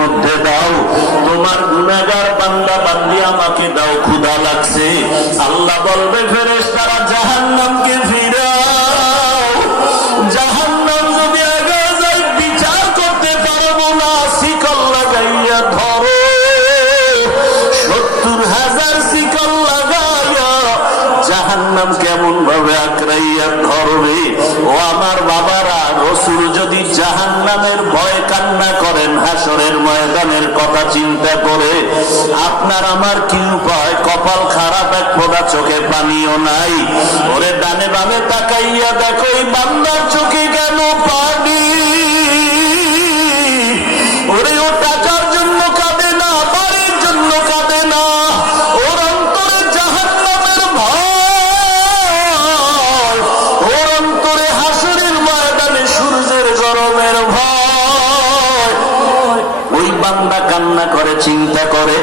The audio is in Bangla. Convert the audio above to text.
মধ্যে দাও, তোমার গুনাহগার বান্দা বান্দি আমাকে দাও, ক্ষুধা লাগছে। আল্লাহ বলবে ফেরেশতারা জাহান্নামকে ফিরাও। জাহান্নাম যদি আগে যাই বিচার করতে পারবো না, শিকল লাগাইয়া ধরো। 70,000 শিকল লাগাইয়া জাহান্নাম কেমন ভাবে আঁকড়াইয়া ধরবে। ও আমার বাবারা, রাসূল যদি জাহান্নামের ভয়ে কান্না করেন, হাসরের ময়দানের কথা চিন্তা করে, আপনার আমার কি উপায়? কপাল খারাপ, এক ফোঁটা চোখে পানিও নাই। ওরে ডানে বামে তাকাইয়া দেখো, এই বান্দার চোখে কেন পানি? ওরে ও টাকার জন্য কাঁদে না, বাড়ির জন্য কাঁদে না, ওর অন্তরে জাহান্নামের ভয়, ওর অন্তরে হাসরের ময়দানে সূর্যের গরমের ভয়। ওই বান্দা কান্না করে, চিন্তা করে।